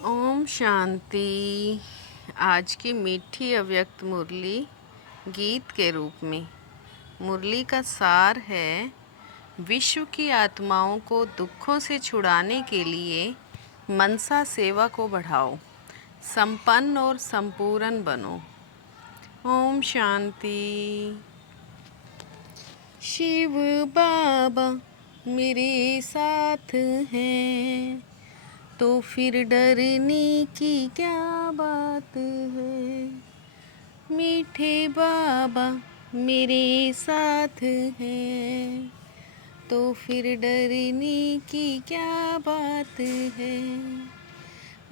ओम शांति। आज की मीठी अव्यक्त मुरली गीत के रूप में। मुरली का सार है, विश्व की आत्माओं को दुखों से छुड़ाने के लिए मनसा सेवा को बढ़ाओ, संपन्न और संपूर्ण बनो। ओम शांति। शिव बाबा मेरे साथ हैं, तो फिर डरने की क्या बात है। मीठे बाबा मेरे साथ हैं, तो फिर डरने की क्या बात है।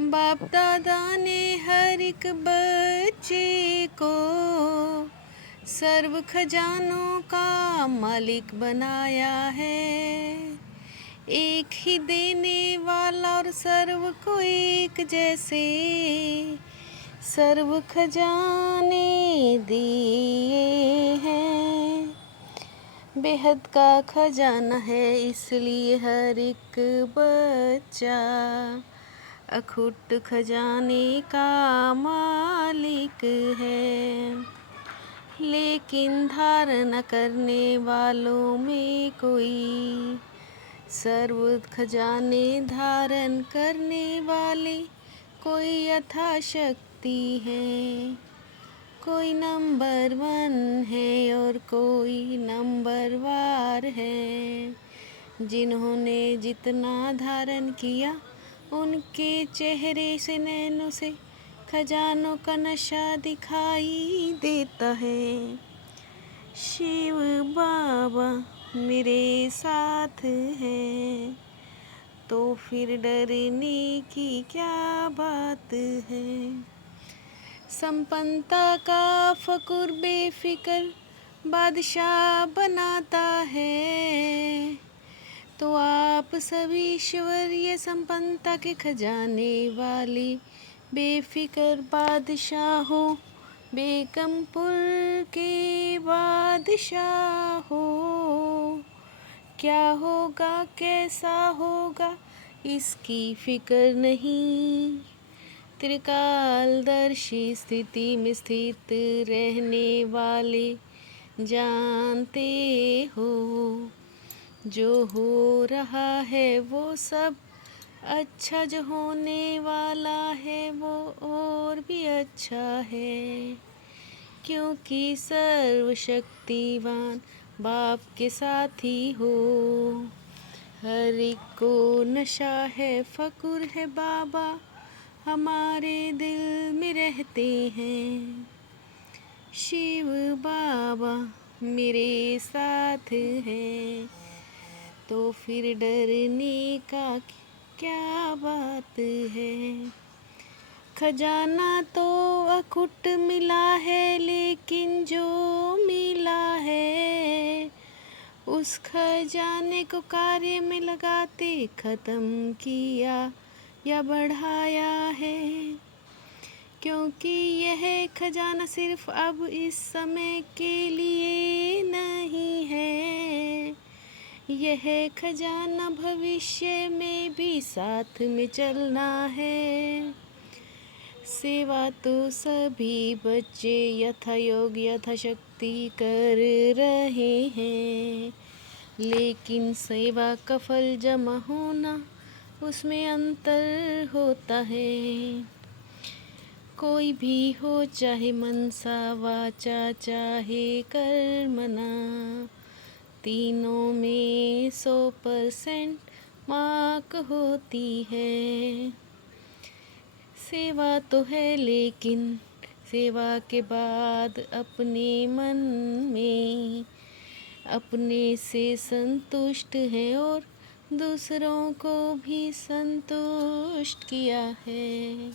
बाप दादा ने हर एक बच्चे को सर्व खजानों का मालिक बनाया है। एक ही देने वाला और सर्व को एक जैसे सर्व खजाने दिए हैं। बेहद का खजाना है, इसलिए हर एक बच्चा अखुट खजाने का मालिक है। लेकिन धारण करने वालों में कोई सर्व खजाने धारण करने वाले कोई यथाशक्ति है। कोई नंबर 1 है और कोई नंबर वार है। जिन्होंने जितना धारण किया, उनके चेहरे से नैनों से खजानों का नशा दिखाई देता है। शिव बाबा मेरे साथ है, तो फिर डरने की क्या बात है। संपन्नता का फकुर बेफिकर बादशाह बनाता है, तो आप सभी ईश्वरीय संपन्नता के खजाने वाले बेफिकर बादशाह हो, बेगमपुर के बादशाह हो। क्या होगा कैसा होगा इसकी फिक्र नहीं। त्रिकालदर्शी स्थिति में स्थित रहने वाले जानते हो, जो हो रहा है वो सब अच्छा, जो होने वाला है वो और भी अच्छा है। क्योंकि सर्वशक्तिवान बाप के साथ ही हो। हर एक को नशा है, फकुर है, बाबा हमारे दिल में रहते हैं। शिव बाबा मेरे साथ हैं, तो फिर डरने का क्या बात है। खजाना तो अखुट मिला है, लेकिन जो मिला है उस खजाने को कार्य में लगाते ख़त्म किया या बढ़ाया है। क्योंकि यह खजाना सिर्फ अब इस समय के लिए नहीं है, यह खजाना भविष्य में भी साथ में चलना है। सेवा तो सभी बच्चे यथा योग यथा शक्ति कर रहे हैं, लेकिन सेवा का फल जमा होना उसमें अंतर होता है। कोई भी हो, चाहे मनसा वाचा चाहे कर्मणा, तीनों में 100% मार्क होती है। सेवा तो है, लेकिन सेवा के बाद अपने मन में अपने से संतुष्ट है और दूसरों को भी संतुष्ट किया है।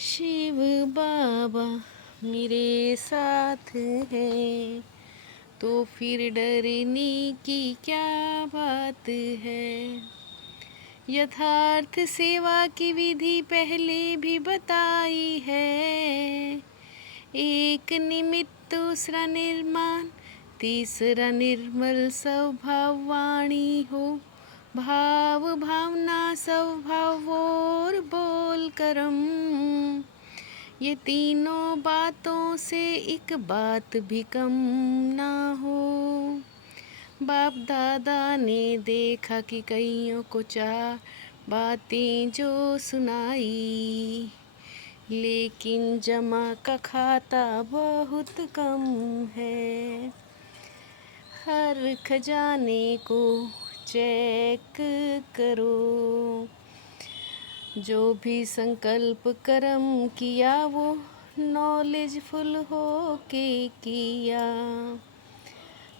शिव बाबा मेरे साथ है, तो फिर डरने की क्या बात है। यथार्थ सेवा की विधि पहले भी बताई है। एक निमित्त, दूसरा निर्माण, तीसरा निर्मल स्वभाव वाणी हो। भाव भावना स्वभाव वो बोल करम। ये तीनों बातों से एक बात भी कम ना हो। बाप दादा ने देखा कि कईयों को चार बातें जो सुनाई, लेकिन जमा का खाता बहुत कम है। हर खजाने को चेक करो, जो भी संकल्प कर्म किया वो नॉलेजफुल हो के किया।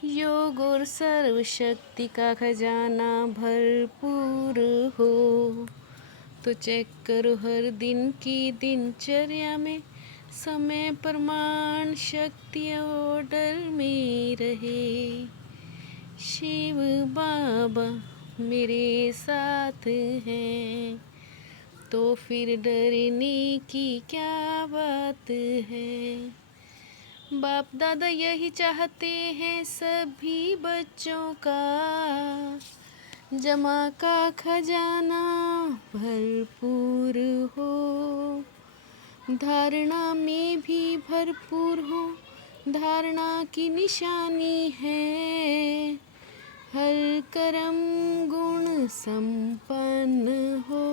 योग और सर्वशक्ति का खजाना भरपूर हो, तो चेक करो हर दिन की दिनचर्या में समय प्रमाण शक्ति ऑर्डर में रहे। शिव बाबा मेरे साथ हैं, तो फिर डरने की क्या बात है। बाप दादा यही चाहते हैं सभी बच्चों का, जमा का खजाना भरपूर हो, धारणा में भी भरपूर हो। धारणा की निशानी है हर कर्म गुण संपन्न हो।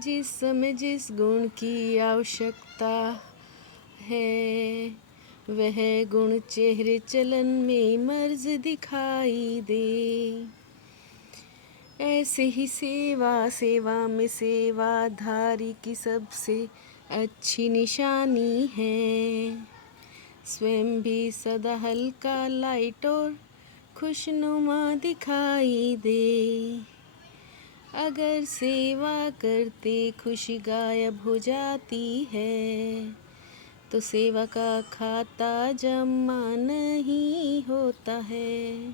जिस समय जिस गुण की आवश्यकता है, वह गुण चेहरे चलन में मर्ज दिखाई दे। ऐसे ही सेवा में सेवाधारी की सबसे अच्छी निशानी है। स्वयं भी सदा हल्का लाइट और खुशनुमा दिखाई दे। अगर सेवा करते खुशी गायब हो जाती है, तो सेवा का खाता जमा नहीं होता है।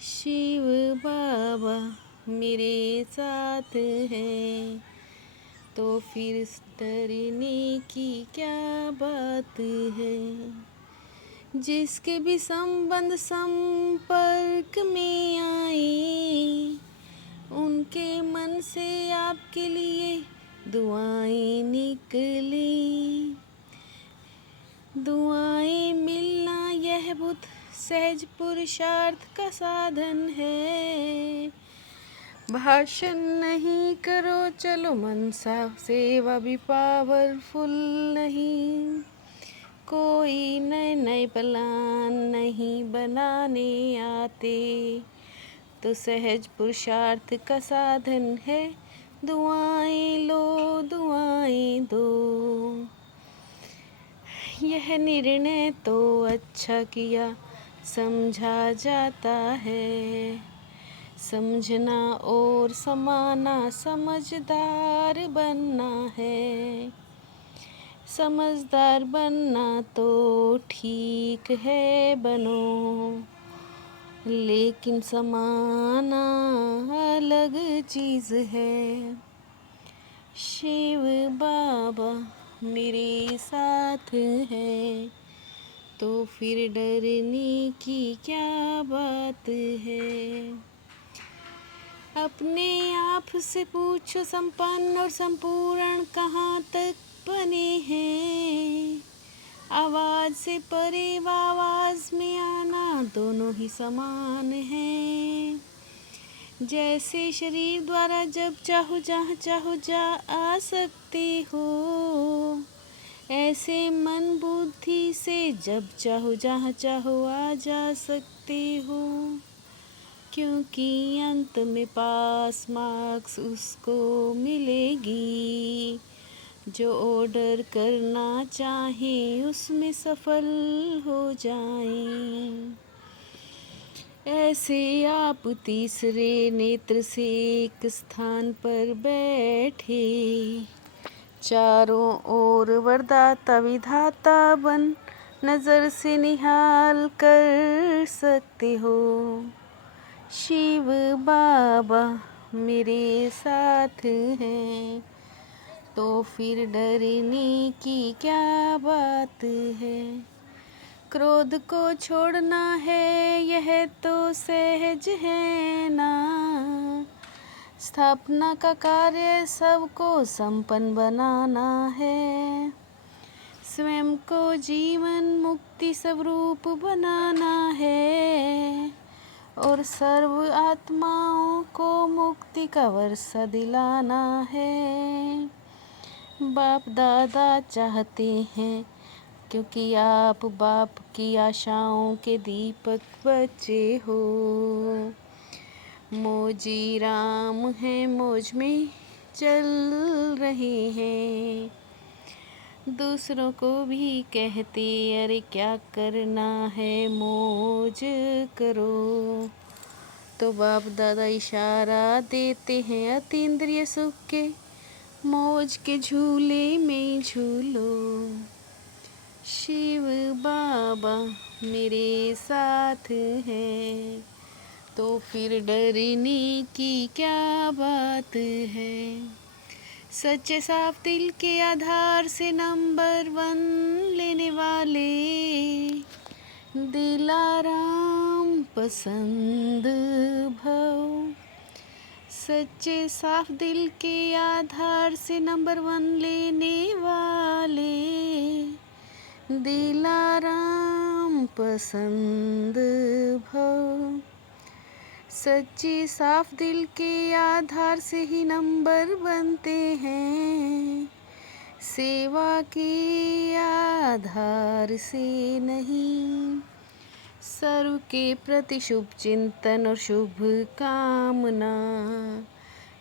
शिव बाबा मेरे साथ हैं, तो फिर डरने की क्या बात है। जिसके भी संबंध संपर्क में आए, उनके मन से आपके लिए दुआएं निकली। दुआएं मिलना यह बुद्ध सहज पुरुषार्थ का साधन है। भाषण नहीं करो चलो मनसा, सेवा भी पावरफुल नहीं। कोई नए नए प्लान नहीं बनाने आते, तो सहज पुरुषार्थ का साधन है दुआएं लो दुआएं दो। यह निर्णय तो अच्छा किया समझा जाता है। समझना और समाना समझदार बनना है। समझदार बनना तो ठीक है बनो, लेकिन समाना अलग चीज़ है। शिव बाबा मेरे साथ हैं, तो फिर डरने की क्या बात है। अपने आप से पूछो संपन्न और संपूर्ण कहाँ तक बने हैं। आवाज़ से परे व आवाज़ में आना दोनों ही समान हैं। जैसे शरीर द्वारा जब चाहो जहाँ चाहो जा आ सकते हो, ऐसे मन बुद्धि से जब चाहो जहाँ चाहो आ जा सकते हो। क्योंकि अंत में पास मार्क्स उसको मिलेगी जो ऑर्डर करना चाहे उसमें सफल हो जाएं। ऐसे आप तीसरे नेत्र से एक स्थान पर बैठे, चारों ओर वरदाता विधाता बन नज़र से निहाल कर सकते हो। शिव बाबा मेरे साथ हैं, तो फिर डरने की क्या बात है। क्रोध को छोड़ना है यह तो सहज है ना। स्थापना का कार्य सबको संपन्न बनाना है। स्वयं को जीवन मुक्ति स्वरूप बनाना है और सर्व आत्माओं को मुक्ति का वर्षा दिलाना है। बाप दादा चाहते हैं क्योंकि आप बाप की आशाओं के दीपक बच्चे हो। मौजी राम हैं, मौज में चल रहे हैं। दूसरों को भी कहते अरे क्या करना है, मौज करो। तो बाप दादा इशारा देते हैं अतीन्द्रिय सुख के मौज के झूले में झूलो। शिव बाबा मेरे साथ हैं तो फिर डरने की क्या बात है। सच्चे साफ दिल के आधार से नंबर 1 लेने वाले दिलाराम पसंद भव। सच्चे साफ दिल के आधार से नंबर 1 लेने वाले दिलाराम पसंद भव। सच्चे साफ दिल के आधार से ही नंबर बनते हैं, सेवा के आधार से नहीं। सर्व के प्रति शुभ चिंतन और शुभ कामना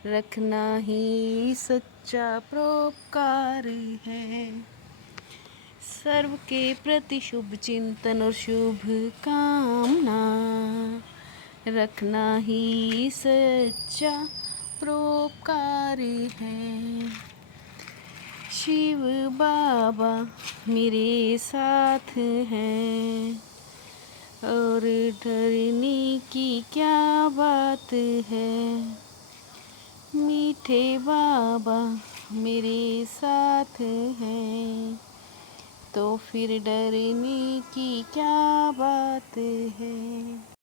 रखना ही सच्चा परोपकार है। सर्व के प्रति शुभ चिंतन और शुभ कामना रखना ही सच्चा परोपकार है। शिव बाबा मेरे साथ हैं और डरने की क्या बात है। मीठे बाबा मेरे साथ हैं तो फिर डरने की क्या बात है।